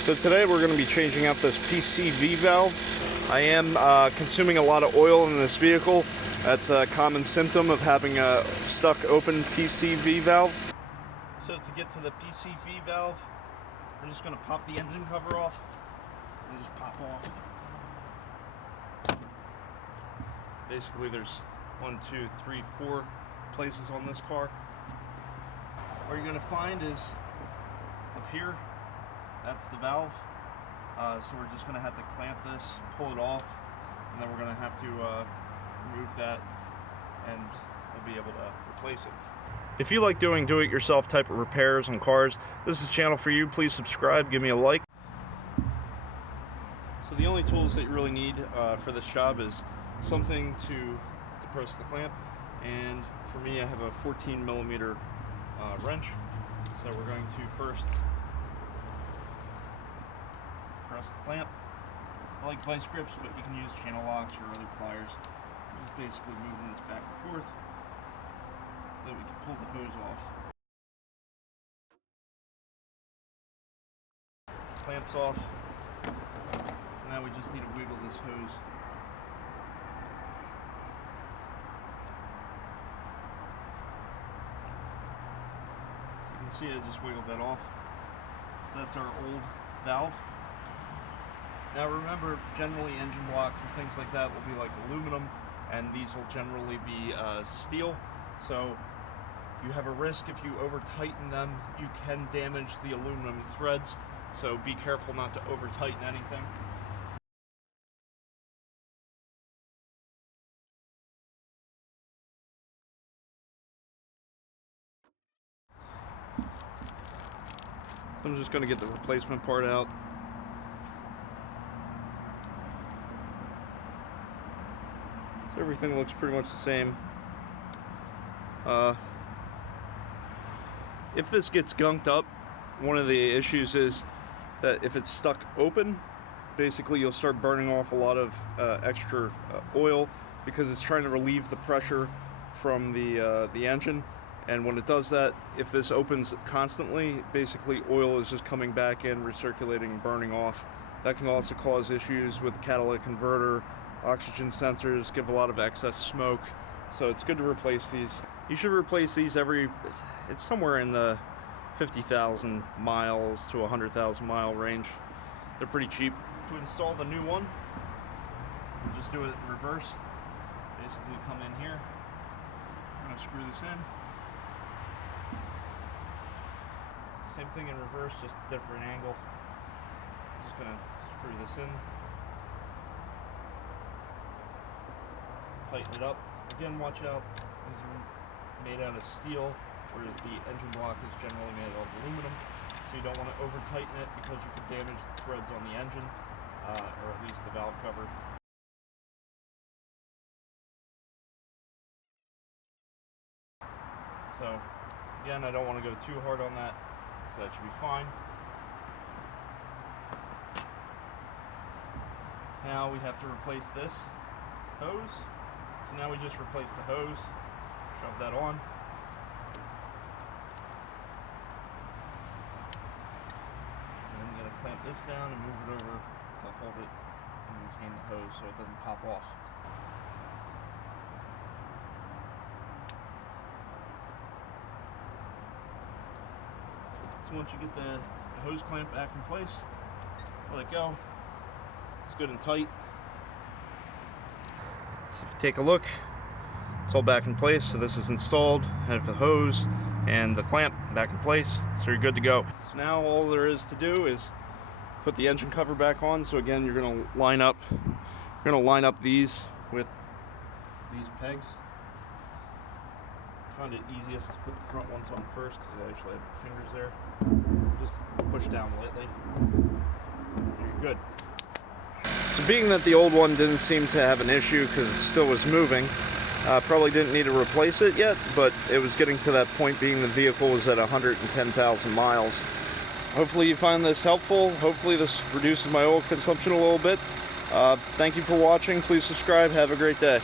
So today we're going to be changing out this PCV valve. I am consuming a lot of oil in this vehicle. That's a common symptom of having a stuck open PCV valve. So to get to the PCV valve, we're just going to pop the engine cover off. And just pop off. Basically there's 1, 2, 3, 4 places on this car. What you're going to find is up here, that's the valve. So we're just going to have to clamp this, pull it off, and then we're going to have to remove that, and we'll be able to replace it. If you like doing do-it-yourself type of repairs on cars, this is the channel for you. Please subscribe, give me a like. So the only tools that you really need for this job is something to press the clamp, and for me I have a 14mm wrench. So we're going to first press the clamp. I like vice grips, but you can use channel locks or other pliers. Just basically moving this back and forth so that we can pull the hose off. Clamps off. So now we just need to wiggle this hose. So you can see I just wiggled that off. So that's our old valve. Now remember, generally engine blocks and things like that will be like aluminum, and these will generally be steel. So you have a risk if you over tighten them, you can damage the aluminum threads. So be careful not to over tighten anything. I'm just going to get the replacement part out. So everything looks pretty much the same. If this gets gunked up, one of the issues is that if it's stuck open, basically you'll start burning off a lot of extra oil because it's trying to relieve the pressure from the engine. And when it does that, if this opens constantly, basically oil is just coming back in, recirculating, burning off. That can also cause issues with the catalytic converter. Oxygen sensors give a lot of excess smoke, so it's good to replace these. You should replace these it's somewhere in the 50,000 miles to 100,000 mile range. They're pretty cheap. To install the new one, you just do it in reverse. Basically come in here, I'm going to screw this in. Same thing in reverse, just different angle. I'm just going to screw this in. Tighten it up. Again, watch out, these are made out of steel, whereas the engine block is generally made out of aluminum. So you don't want to over tighten it because you could damage the threads on the engine, or at least the valve cover. So again, I don't want to go too hard on that, so that should be fine. Now we have to replace this hose. So now we just replace the hose, shove that on. And then you're going to clamp this down and move it over to hold it and maintain the hose so it doesn't pop off. So once you get the hose clamp back in place, let it go. It's good and tight. So if you take a look, it's all back in place. So this is installed, have the hose and the clamp back in place, so you're good to go. So now all there is to do is put the engine cover back on. So again, you're going to line up these with these pegs. I find it easiest to put the front ones on first because I actually have fingers there. Just push down lightly. You're good. So being that the old one didn't seem to have an issue because it still was moving, probably didn't need to replace it yet, but it was getting to that point being the vehicle was at 110,000 miles. Hopefully you find this helpful. Hopefully this reduces my oil consumption a little bit. Thank you for watching. Please subscribe. Have a great day.